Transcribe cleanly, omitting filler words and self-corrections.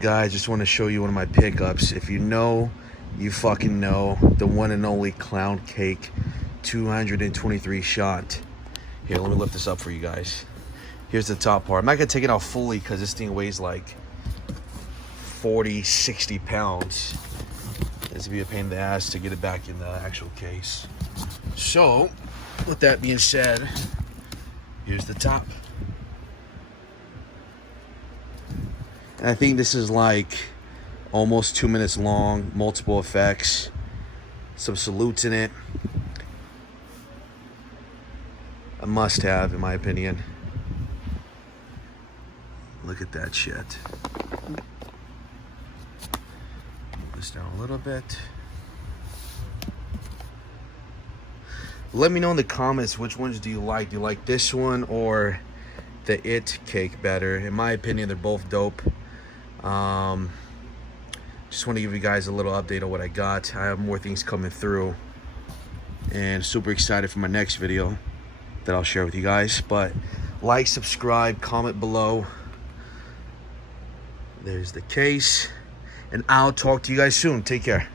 Guys, just want to show you one of my pickups. If you know, you fucking know. The one and only Clown Cake 223 shot. Here, let me lift this up for you guys. Here's the top part. I'm not gonna take it out fully because this thing weighs like 40, 60 pounds. It's gonna be a pain in the ass to get it back in the actual case. So, with that being said, here's the top. And I think this is like almost 2 minutes long, multiple effects, some salutes in it. A must-have, in my opinion. Look at that shit. Move this down a little bit. Let me know in the comments which ones do you like. Do you like this one or the It cake better? In my opinion, they're both dope. Just want to give you guys a little update on what I got. I have more things coming through and super excited for my next video that I'll share with you guys. But like, subscribe, comment below. There's the case, and I'll talk to you guys soon. Take care.